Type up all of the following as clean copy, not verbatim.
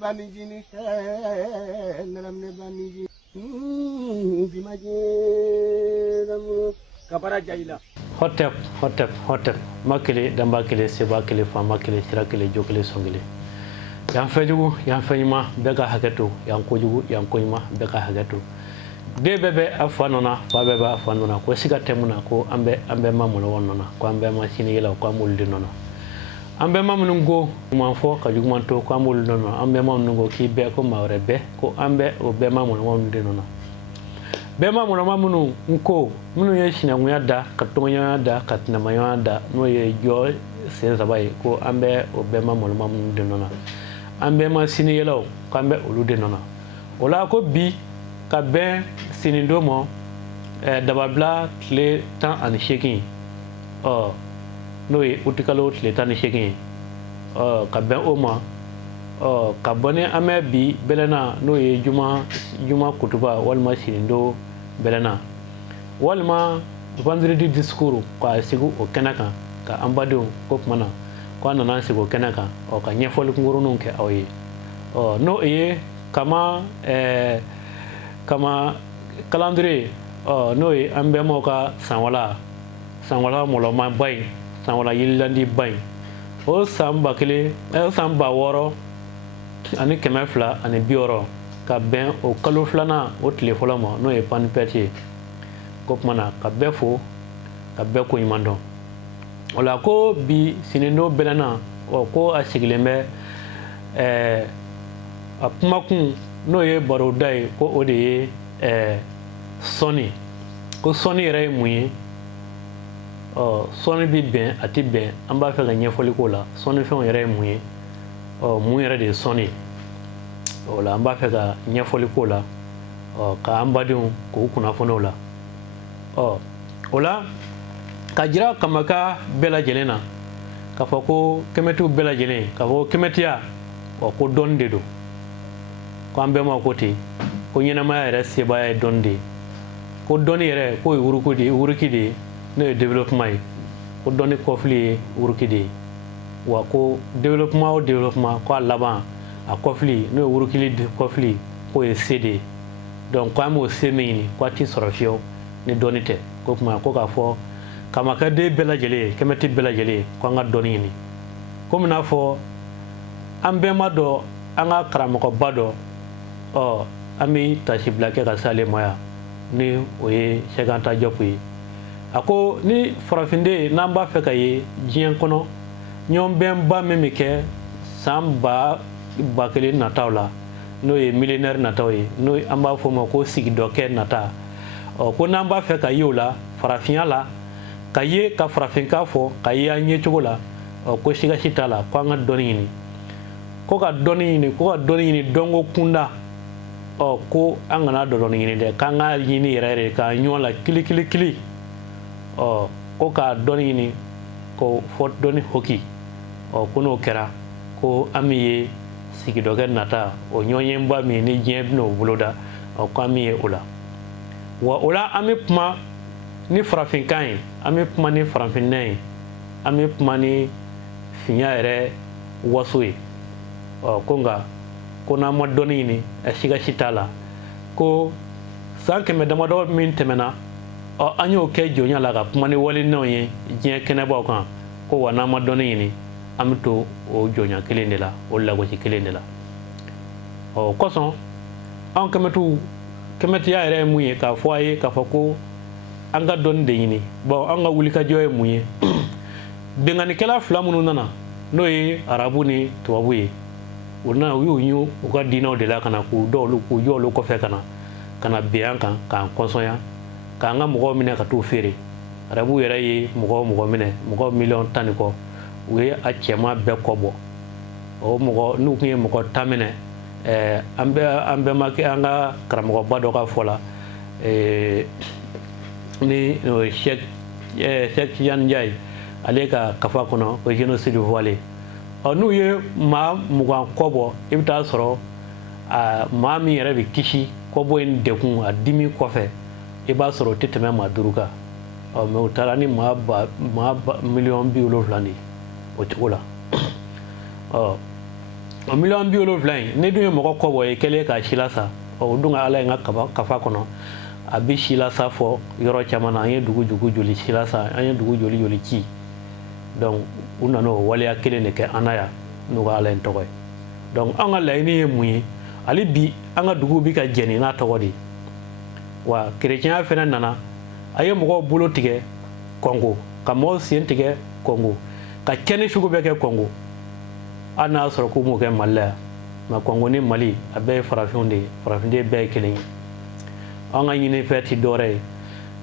banijini nalam ne baniji bimaje damu kabara jaila hotep makele damba kele seba kele fama kele sira kele jokele songele yan fejugu yan fenyima bega haketo yan kojugu yan koyima bega haketo de bebe afanona fa bebe afanona ko siga temuna ko ambe mamuno wonnona ko ambe machine yela ko amul dinono ambe mamuno go manfo ka jugmanto ko amul nono ambe mamuno go ki be ko mawre be ko ambe o be mamuno won dinono be mamuno nko munu yeshina nguyada katonyo da katna mayada no ye jo senza bay ko ambe o be mamuno dinono ambe machine yela ko ambe olu dinono wala ko bi ka ben sinidomo dababla tle tan ani shekin no ye utikalo tle tan shekin ka ben oma ka bone ame bi belena no ye juma Koutouba walma sinindo belena walma vendredi discours ka sigu o kenaka ka ambado ko mana ko nana sigu kenaka o ka nyefol nguru non ke awye no ye kama calendrier no ye ambe moka sanwala moloma bay sanwala yillandi bay o samba kele samba woro ani kemefla ani bioro ka ben o kaloflana o telefono no ye pan peti ko mana ka befo ka be ko yimando wala ko bi sinendo belana ko asiglembe a kumakun no ye baro dai ko o de ye Sôni ko Sôni yɛrɛ mun ye Sôni bi bɛn a ti bɛn an b'a fɛ ka ɲɛfɔli k'o la Sôni fɛnw yɛrɛ ye mun ye mun yɛrɛ de ye Sôni o la an b'a fɛ ka ɲɛfɔli k'o la ka an badenw k'u kunnafoni o la o la ka jira kamaka bɛɛ lajɛlen na k'a fɔ ko kɛmɛtiw bɛɛ lajɛlen k'a fɔ ko kɛmɛtiya ko dɔnni de don ko an bɛɛ ma ko ten ko ɲɛnamaya yɛrɛ sebaya ye dɔnni de ye ko dɔnni yɛrɛ ko ye wuruki de ye n'o ye développement ye ko dɔnni kɔfili ye wuruki de ye wa ko développement o développement ko a laban a kɔfili n'o ye wurukili kɔfili ko ye se de ye donc ko an b'o se min ɲini ko a ti sɔrɔ fiyewu ni dɔnni tɛ ko kuma ko k'a fɔ kamakɛden bɛɛ lajɛlen ye kɛmɛti bɛɛ lajɛlen ko an ka dɔnni ɲini komi n'a fɔ an bɛɛ ma dɔn an ka karamɔgɔba dɔ an bɛ tasi bila kɛ ka se ale ma yan ni o ye Sɛganta Jɔpu ye a ko ni farafinde n'an b'a fɛ ka ye diɲɛ kɔnɔ ɲɔgɔnbɛnba min bɛ kɛ san ba kelen nataw la n'o ye millénaire nataw ye n'o an b'a fɔ o ma ko sigidɔkɛ nata ko n'an b'a fɛ ka ye o la farafinya la ka ye ka farafinka fɔ ka ye an ɲɛcogo la ko siga si t'a la ko an ka dɔnni ɲini ko ka dɔnni ɲini dɔnko kunda ko an kana dɔdɔni ɲini dɛ k'an ka ɲini yɛrɛ k'a ɲɔgɔn la kili ko ka dɔnni ɲini ko fɔ dɔnni hoki ko n'o kɛra ko an min ye sigidɔkɛ nata o ɲɔgɔnyenba min ni diɲɛ bɛn'o boloda ko an min ye o la wa o la an bɛ kuma ni farafinkan ye an bɛ kuma ni farafinna ye an bɛ kuma ni fiɲɛ yɛrɛ waso ye ko nka ko n'an ma dɔnni ɲini siga si t'a la ko san kɛmɛ damadɔ min tɛmɛna an y'o kɛ jɔnya la ka kuma ni waleninɛw ye diɲɛ kɛnɛbaw kan ko wa n'an ma dɔnni ɲini an bɛ to o jɔnya kelen de la o lagosi kelen de la kosɔn anw kɛmɛtiya yɛrɛ ye mun ye k'a fɔ a ye k'a fɔ ko an ka dɔnni de ɲini an ka wulikajɔ ye mun ye benkannikɛla fila minnu nana n'o ye arabu ni tubabu ye u nana u y'u u ka diinɛw de la ka na k'u jɔ olu kɔfɛ ka na bin an kan k'an kɔnsɔnya k'an ka mɔgɔw minɛ ka t'u feere arabu yɛrɛ ye mɔgɔ minɛ mɔgɔ miliyɔn 10 ni kɔ u ye a cɛman bɛɛ kɔ bɔ o mɔgɔ n'u tun ye mɔgɔ 10 minɛ an bɛɛ ma kɛ an ka karamɔgɔba dɔ ka fɔ la ni Cheikh Yanjai ale ka kafa kɔnɔ o génocide voilé n'u ye maa 20 kɔ bɔ i bɛ taa sɔrɔ maa min yɛrɛ bɛ kisi kɔbɔ in dekun a dimi kɔfɛ i b'a sɔrɔ o tɛ tɛmɛ maa 5 kan mɛ u taara ni maa miliyɔn 70 de o cogo la o million biolo flying ne dun ye mɔgɔ kɔ bɔ ye kɛlen ka sila sa o dun ala ye kafa kɔnɔ a bi sila sa fɔ yɔrɔ caman na an ye dugu joli sila sa an ye dugu joli ci donc u nana o waleya kelen de kɛ an na yan n'u ka ala in tɔgɔ ye donc an ka laɲini ye mun ye hali bi an ka dugu bi ka jɛni n'a tɔgɔ de wa kerecɛnya fɛnɛ nana a ye mɔgɔw bolo tigɛ kɔngo ka mɔgɔw sen tigɛ kɔngo ka kɛnɛ sugu bɛɛ kɛ kɔngo hali n'a sɔrɔ k'u m'o kɛ mali la yan nka kɔngo ni mali a bɛɛ ye farafinw de ye farafiden bɛɛ ye kelen ye an ka ɲini fɛn ti dɔwɛrɛ ye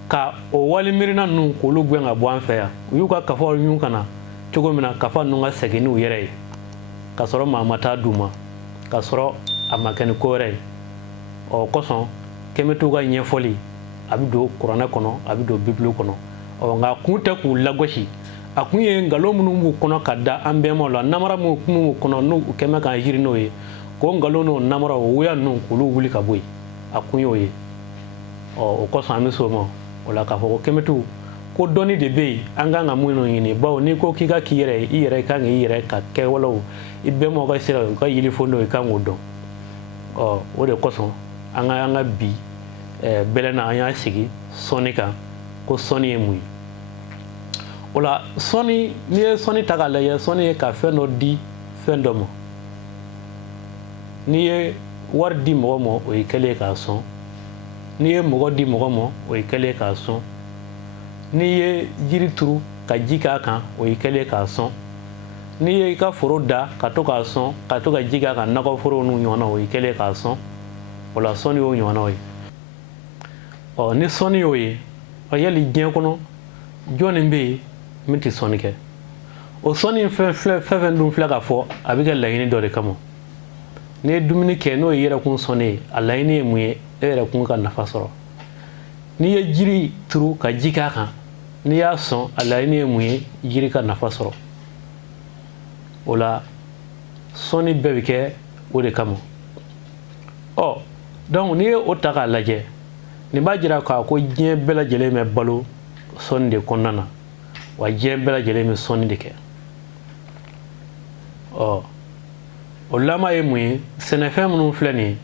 ka o wali miirina ninnu k'olu gɛn ka bɔ an fɛ yan u y'u ka kafaw ɲun ka na cogo min na kafa ninnu ka segin n'u yɛrɛ ye ka sɔrɔ maa ma taa d'u ma ka sɔrɔ a ma kɛ ni ko wɛrɛ ye o kosɔn kɛmɛ t'u ka ɲɛfɔli a bɛ don kuranɛ kɔnɔ a bɛ don bibulu kɔnɔ nka a kun tɛ k'u lagosi a kun ye nkalon minnu b'u kɔnɔ ka da an bɛnbaw la namara minnu b'u kɔnɔ n'u kɛmɛ k'an jiri n'o ye k'o nkalon n'o namara o wuya ninnu k'olu wuli ka bɔ yen a kun y'o ye o kosɔn an bɛ s'o ma o la k'a fɔ ko kɛmɛtu ko dɔnni de bɛ yen an kan ka minnu ɲini bawo n'i ko k'i ka k'i yɛrɛ ye i yɛrɛ kan k'i yɛrɛ ka kɛwalew i bɛnbaw ka sira u ka yelifon dɔ i kan k'o dɔn o de kosɔn an ka bi bɛlɛ na an y'a sigi sɔnni kan ko sɔnni ye mun ye o la sɔnni n'i ye sɔnni ta k'a lajɛ sɔnni ye ka fɛn dɔ di fɛn dɔ ma n'i ye wari di mɔgɔ ma o ye kɛlen ye k'a sɔn n'i ye mɔgɔ di mɔgɔ ma o ye kɛlen ye k'a sɔn n'i ye jiri turu ka ji k'a kan o ye kɛlen ye k'a sɔn n'i ye i ka foro da ka to k'a sɔn ka to ka ji k'a kan nakɔforo n'u ɲɔgɔnna o ye kɛlen ye k'a sɔn o la sɔnni y'o ɲɔgɔnnaw ye ni sɔnni y'o ye yali diɲɛ kɔnɔ jɔnni bɛ yen min tɛ sɔnni kɛ o sɔnni fɛn dun filɛ ka fɔ a bɛ kɛ laɲini dɔ de kama n'i ye dumuni kɛ n'o ye yɛrɛkun sɔnni ye a laɲini ye mun ye e yɛrɛkun ka nafa sɔrɔ n'i ye jiri turu ka ji k'a kan n'i y'a sɔn a laɲini ye mun ye jiri ka nafa sɔrɔ o la sɔnni bɛɛ bɛ kɛ o de kama donc n'i ye o ta k'a lajɛ nin b'a jira k'a ko diɲɛ bɛɛ lajɛlen bɛ balo sɔnni de kɔnɔna na wa diɲɛ bɛɛ lajɛlen bɛ sɔnni de kɛ o laban ye mun ye sɛnɛfɛn minnu filɛ nin ye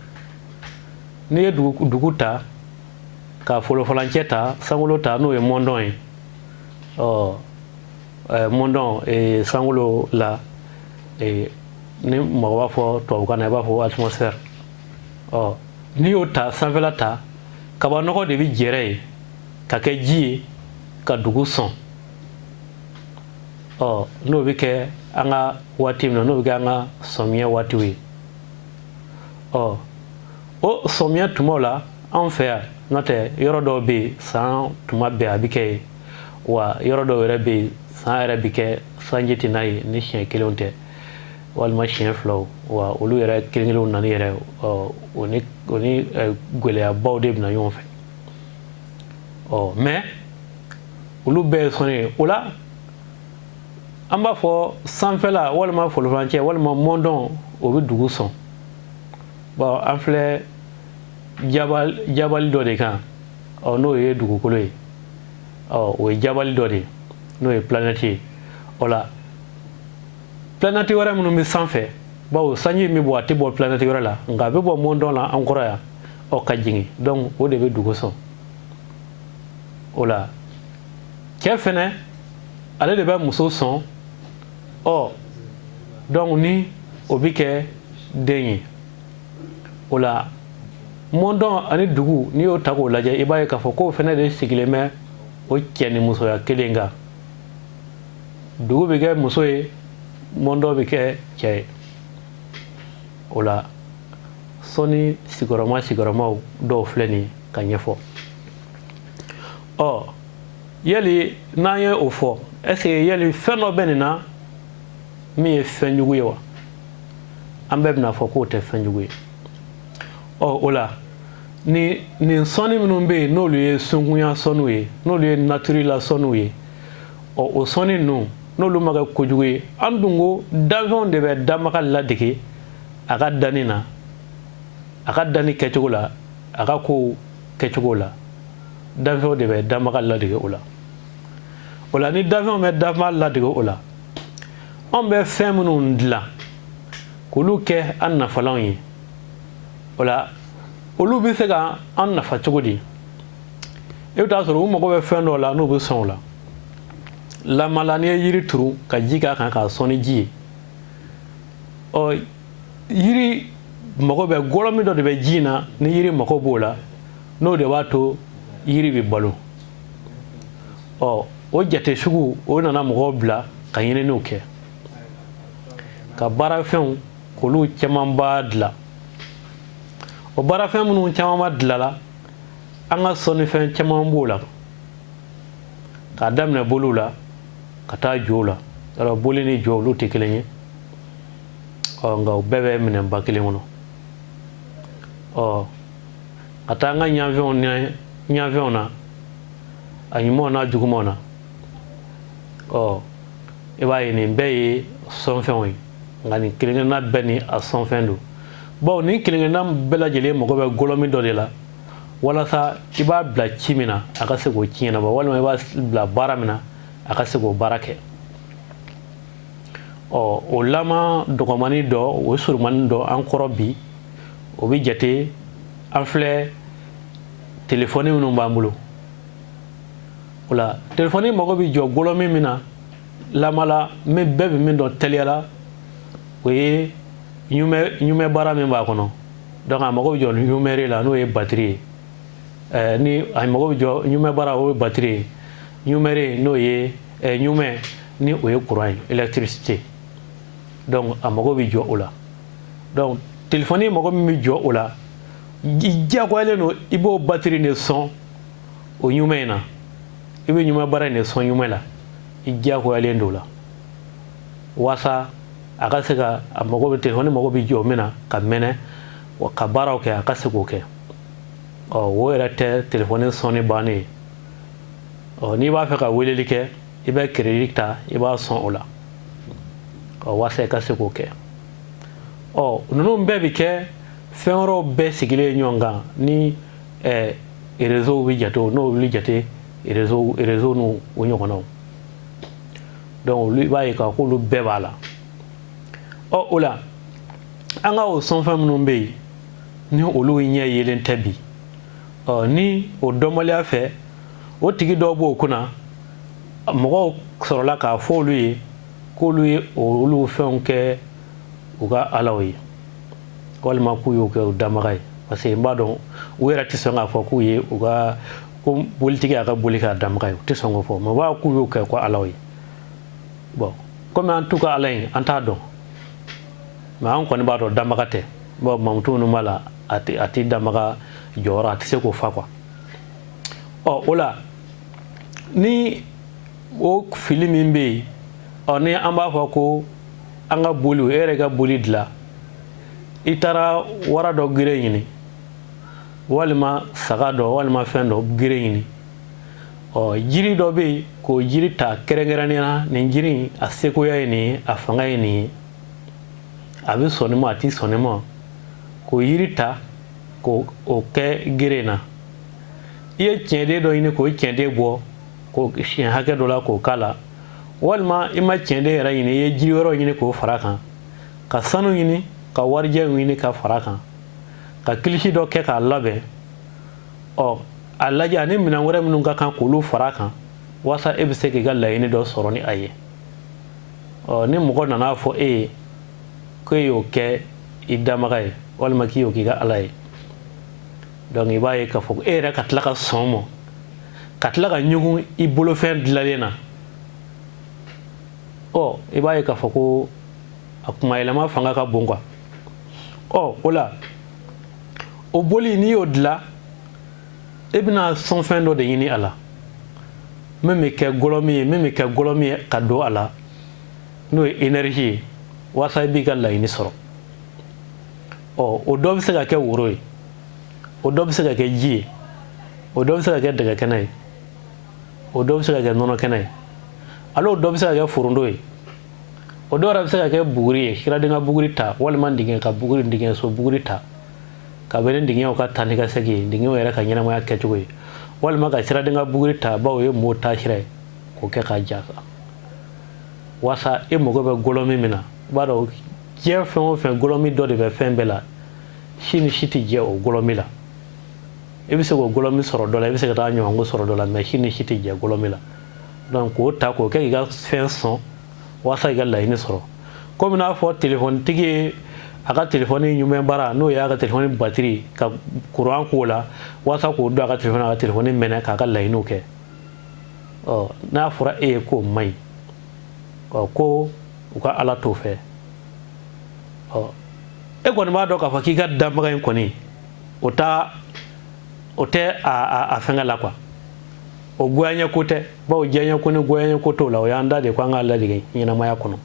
n'i ye dugu ta ka folofalancɛ ta sankolo ta n'o ye mɔndɔn ye mɔndɔn sankolo la ni mɔgɔ b'a fɔ tubabukan na i b'a fɔ atmosphère n'i y'o ta sanfɛla ta kabanɔgɔ de bɛ jɛrɛ ye ka kɛ ji ye ka dugu sɔn n'o bɛ kɛ an ka waati min na n'o bɛ kɛ an ka samiyɛ waatiw ye o samiyɛ tumaw la anw fɛ yan n'o tɛ yɔrɔ dɔw bɛ yen san tuma bɛɛ a bɛ kɛ yen wa yɔrɔ dɔw yɛrɛ bɛ yen san yɛrɛ bɛ kɛ sanji tɛ n'a ye ni siɲɛ kelenw tɛ walima siɲɛ filaw wa olu yɛrɛ kelen-kelenw nani yɛrɛ o ni gɛlɛyabaw de bɛ na ɲɔgɔn fɛ mais olu bɛɛ ye sɔnni ye o la an b'a fɔ sanfɛla walima folofalancɛ walima mɔndɔn o bɛ dugu sɔn bon an filɛ jabali dɔ de kan n'o ye dugukolo ye o ye jabali dɔ de ye n'o ye planète ye o la planète wɛrɛ minnu bɛ sanfɛ bawo sanji min bɔ a tɛ bɔ planète wɛrɛ la nka a bɛ bɔ mɔndɔn la an kɔrɔ yan ka jigin donc o de bɛ dugu sɔn o la cɛ fɛnɛ ale de bɛ muso sɔn donc ni o bɛ kɛ den ye o la mɔndɔn ani dugu n'i y'o ta k'o lajɛ i b'a ye k'a fɔ k'o fɛnɛ de sigilen bɛ o cɛ ni musoya kelen kan dugu bɛ kɛ muso ye mɔndɔn bɛ kɛ cɛ ye o la sɔnni sigiyɔrɔmaw dɔw filɛ nin ye ka ɲɛfɔ yali n'an ye o fɔ est-ce que yali fɛn dɔ bɛ nin na min ye fɛn jugu ye wa an bɛɛ bɛna fɔ k'o tɛ fɛn jugu ye o la nin sɔnni minnu bɛ yen n'olu ye sunkunya sɔnniw ye n'olu ye nature la sɔnniw ye o sɔnni ninnu n'olu ma kɛ kojugu ye an dun ko danfɛnw de bɛ damaga ladege a ka danni na a ka danni kɛcogo la a ka kow kɛcogo la danfɛnw de bɛ damaga ladege o la ni danfɛnw bɛ damaga ladege o la anw bɛ fɛn minnu dilan k'olu kɛ an nafalanw ye o la olu bɛ se ka an nafa cogo di e bɛ taa sɔrɔ u mago bɛ fɛn dɔ la n'u bɛ sɔn o la lamala n'i ye yiri turu ka ji k'a kan k'a sɔn ni ji ye yiri mago bɛ gɔlɔmi dɔ de bɛ ji in na ni yiri mago b'o la n'o de b'a to yiri bɛ balo o jate sugu o nana mɔgɔw bila ka ɲininiw kɛ ka baarafɛnw k'olu camanba dilan o baarafɛn minnu camanba dilanla an ka sɔnnifɛn caman b'o la k'a daminɛ boliw la ka taa jow la yɔrɔ boli ni jo olu tɛ kelen ye nka u bɛɛ bɛ minɛnba kelen kɔnɔ ka taa an ka ɲanfɛnw na a ɲumanw n'a jugumanw na i b'a ye nin bɛɛ ye sɔnfɛnw ye nka nin kelen-kelenna bɛɛ ni a sɔnfɛn don bawo nin kelen-kelenna bɛɛ lajɛlen mago bɛ gɔlɔmi dɔ de la walasa i b'a bila ci min na a ka se k'o ci ɲɛnabɔ walima i b'a bila baara min na a ka se k'o baara kɛ o lama dɔgɔmani dɔ o surumani dɔ an kɔrɔ bi o bɛ jate an filɛ telefɔni minnu b'an bolo o la telefɔni mago bɛ jɔ gɔlɔmi min na lamala bɛɛ bɛ min dɔn teliyala o ye ɲumɛ baara min b'a kɔnɔ donc a mago bɛ jɔ ɲumɛri la n'o ye batiri ye ni a mago bɛ jɔ ɲumɛ baara o ye batiri ye ɲumɛri n'o ye ɲumɛ ni o ye courant ye électricité donc a mago bɛ jɔ o la donc telefɔni mago min bɛ jɔ o la diyagoyalen don i b'o batiri de sɔn o ɲumɛ in na i bɛ ɲumɛ baara in de sɔn ɲumɛ la i diyagoyalen don o la waasa a ka se ka a mago bɛ telefɔni mago bɛ jɔ min na ka mɛnɛ ka baaraw kɛ a ka se k'o kɛ o yɛrɛ tɛ telefɔni sɔnni bannen ye n'i b'a fɛ ka weleli kɛ i bɛ crédit ta i b'a sɔn o la waasa i ka se k'o kɛ ninnu bɛɛ bɛ kɛ fɛn wɛrɛw bɛɛ sigilen ɲɔgɔn kan ni réseau bɛ jate n'o bɛ jate réseau n'u o ɲɔgɔnnaw donc olu i b'a ye k'a fɔ olu bɛɛ b'a la o la an ka o sɔnfɛn minnu bɛ yen ni olu ɲɛ yelen tɛ bi ni o dɔnbaliya fɛ o tigi dɔw b'o kunna mɔgɔw sɔrɔla k'a fɔ olu ye k'olu ye olu fɛnw kɛ u ka alaw ye walima k'u y'o kɛ u damaga ye parce que n b'a dɔn u yɛrɛ tɛ sɔn k'a fɔ k'u ye u ka ko bolitigi y'a ka boli k'a damaga ye u tɛ sɔn k'o fɔ mais u b'a k'u y'o kɛ ko alaw ye bon komi an t'u ka ala in an t'a dɔn mais an kɔni b'a dɔn damaga tɛ bon mamutu minnu b'a la a tɛ damaga jɔyɔrɔ a tɛ se k'o fa quoi o la ni o fili min bɛ yen ni an b'a fɔ ko an ka boli e yɛrɛ ka boli dilan i taara wara dɔ gere ɲini walima saga dɔ walima fɛn dɔ gere ɲini jiri dɔ bɛ yen k'o jiri ta kɛrɛnkɛrɛnnenya na nin jiri in a sekoya ye nin ye a fanga ye nin ye a bɛ sɔn nin ma a tɛ sɔn nin ma k'o yiri ta k'o kɛ gere in na i ye tiɲɛden dɔ ɲini k'o tiɲɛden bɔ k'o siɲɛ hakɛ dɔ la k'o k'a la walima i ma tiɲɛden yɛrɛ ɲini i ye jiri wɛrɛw ɲini k'o fara a kan ka sanu ɲini ka warijɛ ɲini ka fara a kan ka kilisi dɔ kɛ k'a labɛn a lajɛ ani minɛn wɛrɛ minnu ka kan k'olu fara a kan waasa e bɛ se k'i ka laɲini dɔ sɔrɔ ni a ye ni mɔgɔ nana fɔ e ye ko e y'o kɛ i damaga ye walima k'i y'o k'i ka ala ye donc i b'a ye k'a fɔ e yɛrɛ ka tila ka sɔn mɔ ka tila ka ɲugun i bolofɛn dilanlen na i b'a ye k'a fɔ ko a kuma yɛlɛma fanga ka bon quoi o la o boli n'i y'o dilan e bɛna sɔnfɛn dɔ de ɲini a la min bɛ kɛ gɔlɔmi ye ka don a la n'o ye énergie ye waasa i b'i ka laɲini sɔrɔ o dɔ bɛ se ka kɛ woro ye o dɔ bɛ se ka kɛ ji ye o dɔ bɛ se ka kɛ dɛgɛkɛnɛ ye o dɔ bɛ se ka kɛ nɔnɔkɛnɛ ye ale o dɔ bɛ se ka kɛ foronto ye o dɔw yɛrɛ bɛ se ka kɛ buguri ye siraden ka buguri ta walima dingɛso buguri ta ka bɛn ni dingɛw ka taa ni ka segin ye dingɛw yɛrɛ ka ɲɛnamaya kɛcogo ye walima ka siraden ka buguri ta bawo ye mɔɔ taa sira ye k'o kɛ k'a ja waasa e mago bɛ gɔlɔmi min na i b'a dɔn diɲɛ fɛn o fɛn gɔlɔmi dɔ de bɛ fɛn bɛɛ la si ni si tɛ jɛ o gɔlɔmi la i bɛ se k'o gɔlɔmi sɔrɔ dɔ la i bɛ se ka taa ɲɔgɔnko sɔrɔ dɔ la mais si ni si tɛ jɛ gɔlɔmi la donc k'o ta k'o kɛ k'i ka fɛn sɔn walasa i ka laɲini sɔrɔ komi n'a fɔ téléphone tigi ye a ka téléphone ɲumɛ baara n'o y'a ka téléphone batiri ka courant k'o la walasa k'o don a ka téléphone mɛnɛ k'a ka laɲiniw kɛ n'a fɔra e ye k'o man ɲi ko u ka ala t'o fɛ e kɔni b'a dɔn k'a fɔ k'i ka danbaga in kɔni o tɛ a fɛngɛ la quoi o goyaɲɛ ko tɛ bawo diɲɛ ko ni goyaɲɛ ko t'o la o y'an da de ko an k'a ladege ɲɛnamaya kɔnɔ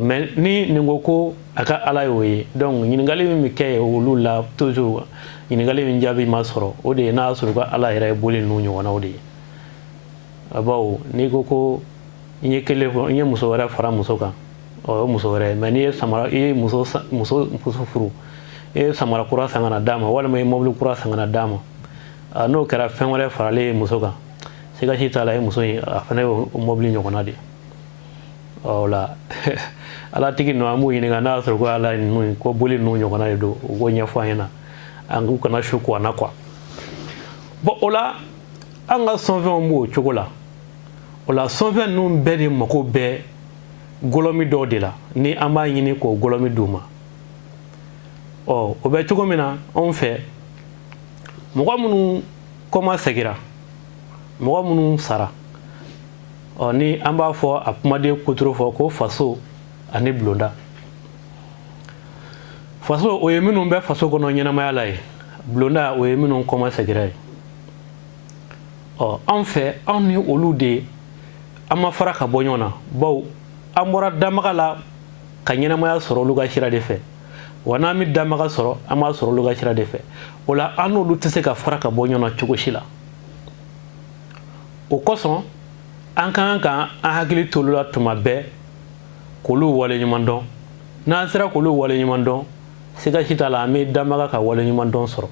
mais ni nin ko ko a ka ala y'o ye donc ɲininkali min bɛ kɛ olu la toujours ɲininkali min jaabi ma sɔrɔ o de ye n'a sɔrɔ ka ala yɛrɛ ye boli ninnu ɲɔgɔnnaw de ye bawo n'i ko ko n ye kelen fɔ n ye muso wɛrɛ fara muso kan o ye muso wɛrɛ mais n'i ye samara i ye muso furu i ye samara kura san ka na d'a ma walima i ye mobili kura san ka na d'a ma n'o kɛra fɛn wɛrɛ faralen ye muso kan siga si t'a la i muso in a fana ye o mobili ɲɔgɔnna de ye o la ala tigi ninnu an b'u ɲininka n'a y'a sɔrɔ ko ala ninnu ko boli ninnu ɲɔgɔnna de don u k'o ɲɛfɔ an ɲɛna an k'u kana su ko an na quoi bon o la an ka sɔnfɛnw b'o cogo la o la sɔnfɛn ninnu bɛɛ de mako bɛ gɔlɔmi dɔw de la ni an b'a ɲini k'o gɔlɔmi d'u ma o bɛ cogo min na anw fɛ mɔgɔ minnu kɔma segira mɔgɔ minnu sara ni an b'a fɔ a kumaden kuturu fɔ ko faso ani bulonda faso o ye minnu bɛ faso kɔnɔ ɲɛnamaya la ye bulonda o ye minnu kɔma segira ye anw fɛ anw ni olu de an ma fara ka bɔ ɲɔgɔn na bawo an bɔra damaga la ka ɲɛnamaya sɔrɔ olu ka sira de fɛ wa n'an bɛ damaga sɔrɔ an b'a sɔrɔ olu ka sira de fɛ o la an n'olu tɛ se ka fara ka bɔ ɲɔgɔn na cogo si la o kosɔn an ka kan ka an hakili to olu la tuma bɛɛ k'olu waleɲuman dɔn n'an sera k'olu waleɲuman dɔn siga si t'a la an bɛ damaga ka waleɲuman dɔn sɔrɔ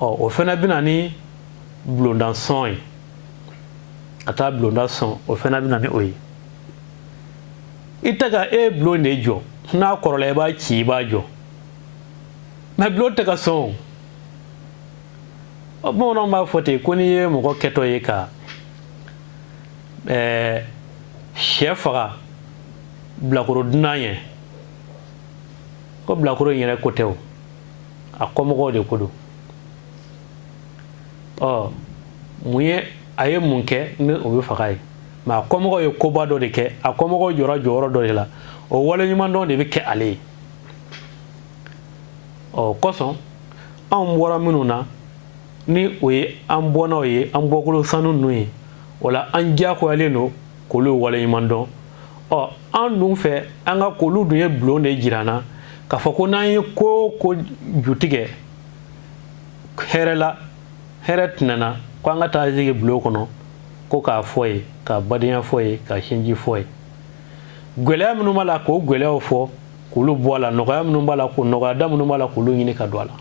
o fana bɛ na ni bulondansɔn ye ka taa bulonda sɔn o fana bɛ na ni o ye i tɛ ka e bulon de jɔ n'a kɔrɔla i b'a ci i b'a jɔ mais bulon tɛ ka sɔn o bamananw b'a fɔ ten ko n'i ye mɔgɔ kɛtɔ ye ka sɛ faga bilakoro dunan ye ko bilakoro in yɛrɛ ko tɛ o a kɔmɔgɔw de ko don mun ye a ye mun kɛ ni o bɛ faga ye mais a kɔmɔgɔw ye koba dɔ de kɛ a kɔmɔgɔw jɔra jɔyɔrɔ dɔ de la o waleɲuman dɔn de bɛ kɛ ale ye kosɔn anw bɔra minnu na ni o ye an bɔnnaw ye an bɔkolo sanu ninnu ye o la an diyagoyalen don k'olu waleɲuman dɔn an dun fɛ an ka k'olu dun ye bulon de jira an na k'a fɔ ko n'an ye ko o ko ju tigɛ hɛrɛ la hɛrɛ tɛnɛna ko an ka taa sigi bulon kɔnɔ ko k'a fɔ ye ka badenya fɔ ye ka sinji fɔ ye gɛlɛya minnu b'a la k'o gɛlɛyaw fɔ k'olu bɔ a la nɔgɔya minnu b'a la k'o nɔgɔyada minnu b'a la k'olu ɲini ka don a la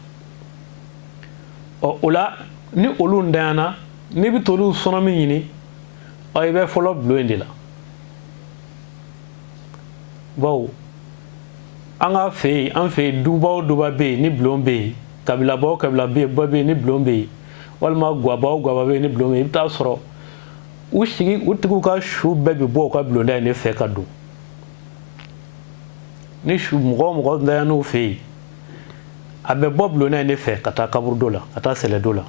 o la ni olu ntanyana n'i bɛ t'olu sɔnɔ min ɲini i bɛ fɔlɔ bulon in de la bawo an ka fɛ yen an fɛ yen duba o duba bɛ yen ni bulon bɛ yen kabilaba o kabila bɛ yen ni bulon bɛ yen walima guwaba o guwaba bɛ yen ni bulon bɛ yen i bɛ taa sɔrɔ u tigiw ka su bɛɛ bɛ bɔ u ka bulonda in de fɛ ka don ni su mɔgɔ o mɔgɔ ntanyana fɛ yen a bɛ bɔ bulonda in de fɛ ka taa kaburudo la ka taa sɛlɛdo la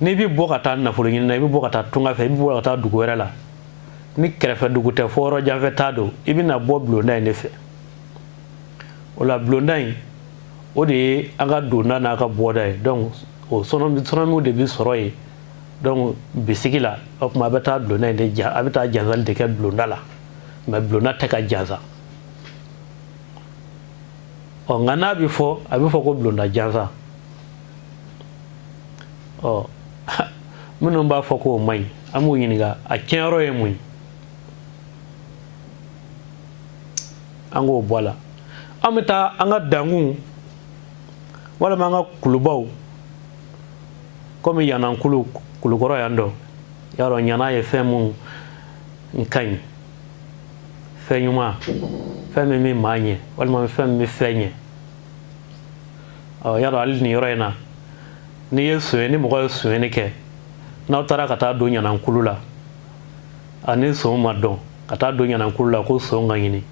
n'i bɛ bɔ ka taa nafolo ɲini na i bɛ bɔ ka taa tunga fɛ i bɛ bɔ ka taa dugu wɛrɛ la ni kɛrɛfɛ dugu tɛ fɔ yɔrɔ janfɛ taa don i bɛna bɔ bulonda in de fɛ o la bulonda in o de ye an ka donda n'a ka bɔda ye donc o sɔnɔmiw de bɛ sɔrɔ yen donc bisigi la o tuma a bɛ taa bulonda in de ja a bɛ taa janzali de kɛ bulonda la mais bulonda tɛ ka janza nka n'a bɛ fɔ a bɛ fɔ ko bulonda janza minnu b'a fɔ k'o man ɲi an b'u ɲininka a tiɲɛyɔrɔ ye mun ye an k'o bɔ a la an bɛ taa an ka danguw walima an ka kulubaw komi yanankulu kulukɔrɔ yan dɔ y'a dɔn ɲana ye fɛn mun ka ɲi fɛn ɲuman fɛn min bɛ maa ɲɛ walima fɛn min bɛ fɛn ɲɛ y'a dɔn hali nin yɔrɔ in na n'i ye sonyɛni ni mɔgɔ ye sonyɛni kɛ n'aw taara ka taa don ɲanankulu la ani son ma dɔn ka taa don ɲanankulu la ko son ka ɲini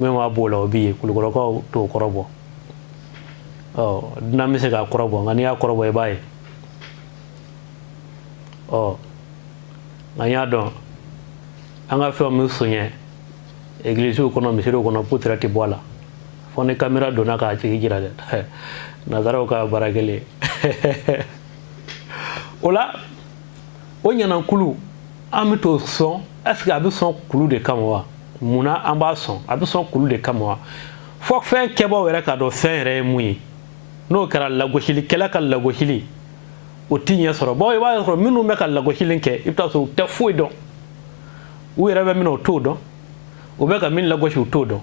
min b'a b'o la o b'i ye kulukɔrɔkaw t'o kɔrɔ bɔ dunan bɛ se k'a kɔrɔ bɔ nka n'i y'a kɔrɔ bɔ i b'a ye nka n y'a dɔn an ka fɛnw bɛ sonyɛ egilisiw kɔnɔ misiriw kɔnɔ poutre tɛ bɔ a la fo ni kamera donna k'a tigi jira dɛ nazaraw ka baara kelen o la o ɲanankulu an bɛ t'o sɔn est ce que a bɛ sɔn kulu de kama wa munna an b'a sɔn a bɛ sɔn kulu de kama wa fo fɛn kɛbaaw yɛrɛ k'a dɔn fɛn yɛrɛ ye mun ye n'o kɛra lagosilikɛla ka lagosili o tɛ ɲɛ sɔrɔ bawo i b'a sɔrɔ minnu bɛ ka lagosili kɛ i bɛ taa sɔrɔ u tɛ foyi dɔn u yɛrɛ bɛ min na u t'o dɔn u bɛ ka min lagosi u t'o dɔn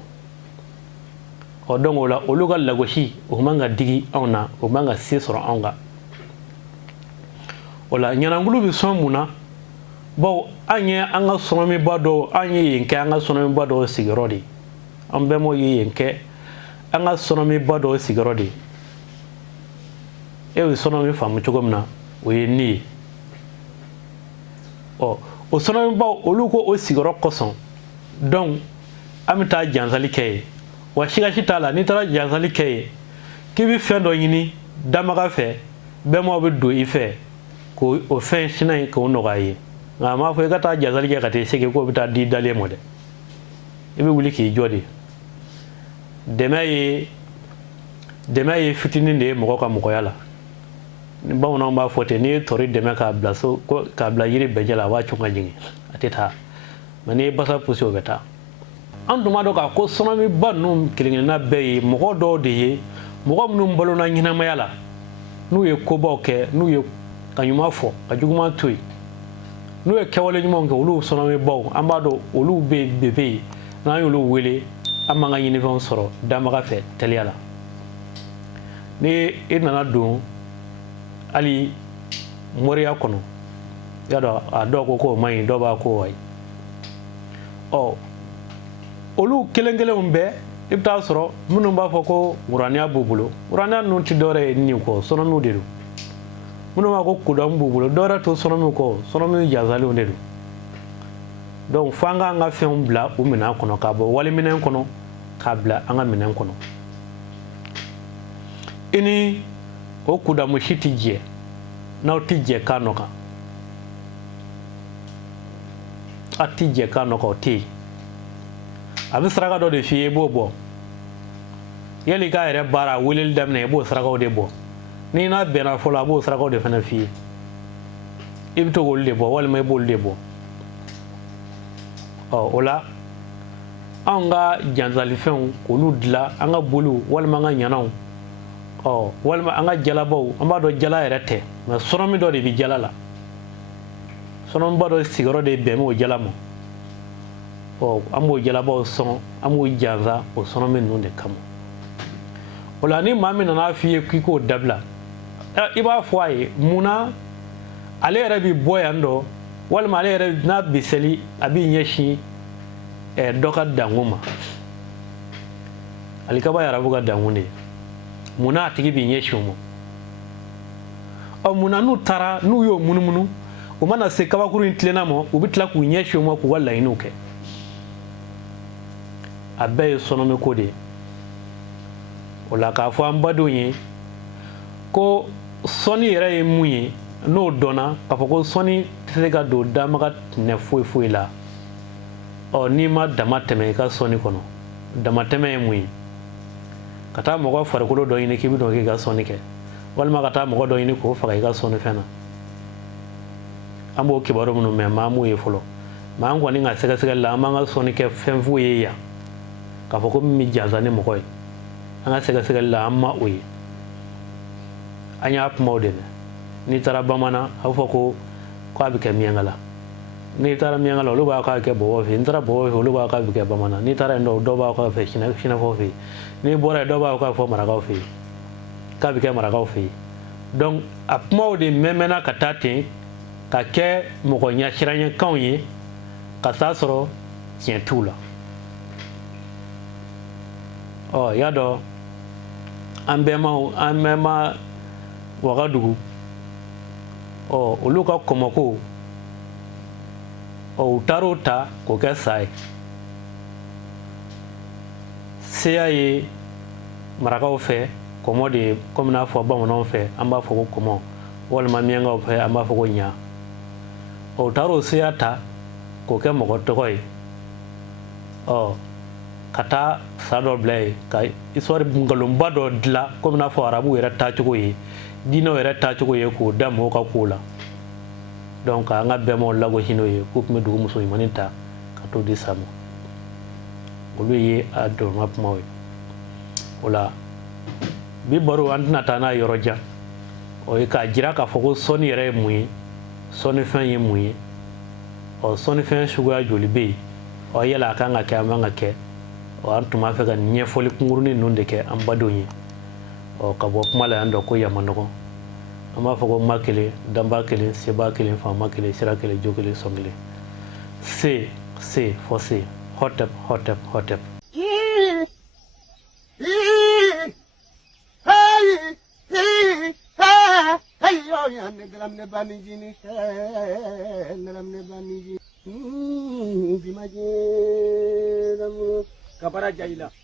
donc o la olu ka lagosi o man ka digi anw na o man ka se sɔrɔ anw kan o la ɲanankulu bɛ sɔn mun na bawo an ye an ka sɔnɔmiba dɔw an ye yen kɛ an ka sɔnɔmiba dɔw sigiyɔrɔ de an bɛnbaw ye yen kɛ an ka sɔnɔmiba dɔw sigiyɔrɔ de e bɛ sɔnɔmi faamu cogo min na o ye ne ye o sɔnɔmibaw olu ko o sigiyɔrɔ kosɔn donc an bɛ taa jansali kɛ yen wa sikasi t'a la n'i taara jansali kɛ yen k'i bɛ fɛn dɔ ɲini damaga fɛ bɛnbaw bɛ don i fɛ k'o fɛn sina in k'o nɔgɔya i ye nka a m'a fɔ i ka taa jansali kɛ ka t'i sigi k'o bɛ taa di dalen mɔ dɛ i bɛ wuli k'i jɔ de dɛmɛ ye fitinin de ye mɔgɔ ka mɔgɔya la ni bamananw b'a fɔ ten n'i ye tɔri dɛmɛ k'a bila yiri bɛjɛ la a b'a cun ka jigin a tɛ taa mɛ n'i ye basa pusi o bɛ taa an tun b'a dɔn k'a ko sɔnɔmiba ninnu kelen-kelenna bɛɛ ye mɔgɔ dɔw de ye mɔgɔ minnu balona ɲɛnamaya la n'u ye kobaw kɛ n'u ye ka ɲuman fɔ ka juguman to yen n'u ye kɛwale ɲumanw kɛ olu sɔnɔmibaw an b'a dɔn olu bɛ yen n'an y'olu wele an b'an ka ɲinifɛnw sɔrɔ damaga fɛ teliya la ni i nana don hali moriya kɔnɔ y'a dɔn a dɔw ko k'o man ɲi dɔw b'a ko ayi olu kelen-kelenw bɛɛ i bɛ taa sɔrɔ minnu b'a fɔ ko wuraniya b'u bolo wuraniya ninnu tɛ dɔwɛrɛ ye nin kɔ sɔnɔmiw de don minnu b'a ko kudamu b'u bolo dɔwɛrɛ to sɔnɔmiw kɔ sɔnɔmiw jansalenw de don donc fo an k'an ka fɛnw bila u minɛn kɔnɔ k'a bɔ waliminɛn kɔnɔ k'a bila an ka minɛn kɔnɔ i ni o kudamu si tɛ jɛ n'aw tɛ jɛ kan dɔ kan a tɛ jɛ kan dɔ kan o tɛ yen a bɛ saraka dɔ de f'i ye i b'o bɔ yali k'a yɛrɛ baara weleli daminɛ i b'o sarakaw de bɔ n'i n'a bɛnna fɔlɔ a b'o sarakaw de fana f'i ye i bɛ to k'olu de bɔ walima i b'olu de bɔ o la anw ka jansalifɛnw k'olu dilan an ka boliw walima an ka ɲanaw walima an ka jalabaw an b'a dɔn jala yɛrɛ tɛ nka sɔnɔmi dɔ de bɛ jala la sɔnɔmiba dɔ sigiyɔrɔ de bɛn b'o jala ma an b'o jalabaw sɔn an b'o jansa o sɔnɔmi ninnu de kama o la ni maa min nana f'i ye k'i k'o dabila i b'a fɔ a ye munna ale yɛrɛ bɛ bɔ yan dɔ walima ale yɛrɛ n'a bɛ seli a bɛ ɲɛsin dɔ ka dankun ma alikaba ye arabu ka dankun de ye munna a tigi bɛ ɲɛsin o ma munna n'u taara n'u y'o munumunu u mana se kabakuru in tilenna ma u bɛ tila k'u ɲɛsin o ma k'u ka laɲiniw kɛ a bɛɛ ye sɔnɔmi ko de ye o la k'a fɔ an badenw ye ko sɔnni yɛrɛ ye mun ye n'o dɔnna k'a fɔ ko sɔnni tɛ se ka don damaga tinɛ foyi foyi la n'i ma dama tɛmɛ i ka sɔnni kɔnɔ dama tɛmɛ ye mun ye ka taa mɔgɔ farikolo dɔ ɲini k'i bɛ dɔn k'i ka sɔnni kɛ walima ka taa mɔgɔ dɔ ɲini k'o faga i ka sɔnni fɛn na an b'o kibaru minnu mɛn maa m'o ye fɔlɔ mɛ an kɔni ka sɛgɛsɛgɛli la an b'an ka sɔnni kɛ fɛn foyi ye yan k'a fɔ ko min bɛ jansa ni mɔgɔ ye an ka sɛgɛsɛgɛli la an ma o ye an y'a kumaw de mɛn n'i taara bamanan a bɛ fɔ ko a bɛ kɛ miyankala n'i taara miyankala olu b'a k'a kɛ bɔbɔ fɛ yen n'i taara bɔbɔ fɛ olu b'a k'a bɛ kɛ bamanan n'i taara yen dɔw b'a k'a fɛ sinafɔw fɛ yen n'i bɔra yen dɔw b'a k'a fɔ marakaw fɛ yen k'a bɛ kɛ marakaw fɛ yen donc a kumaw de mɛnmɛnna ka taa ten ka kɛ mɔgɔ ɲɛsiranɲɛkanw ye ka taa sɔrɔ tiɲɛ t'u la y'a dɔn an bɛɛ ma Wagadugu olu ka kɔmɔko u taar'o ta k'o kɛ sa ye seya ye marakaw fɛ kɔmɔ de ye komi n'a fɔ bamananw fɛ an b'a fɔ ko kɔmɔ walima miyankaw fɛ an b'a fɔ ko ɲa u taar'o seya ta k'o kɛ mɔgɔ tɔgɔ ye ka taa sa dɔ bila ye ka histoire ngalonba dɔ dilan komi n'a fɔ arabu yɛrɛ taacogo ye diinɛw yɛrɛ taacogo ye k'o da mɔgɔw ka kow la donc an ka bɛnbaw lagosi n'o ye k'u tun bɛ dugu muso ɲumanin ta ka t'o di sa ma olu ye a dɔrɔma kumaw ye o la bi baro an tɛna taa n'a yɔrɔ jan o ye k'a jira k'a fɔ ko sɔnni yɛrɛ ye mun ye sɔnnifɛn ye mun ye sɔnnifɛn suguya joli bɛ yen yala a kan ka kɛ a man ka kɛ an tun b'a fɛ ka ɲɛfɔli kunkurunin ninnu de kɛ an badenw ye ka bɔ kuma la yan dɔ ko yama nɔgɔ an b'a fɔ ko ma kelen danba kelen seba kelen faama kelen sira kelen jo kelen sɔn kelen se fɔ se hɔtɛp hɔtɛp hɔtɛp kabara jahila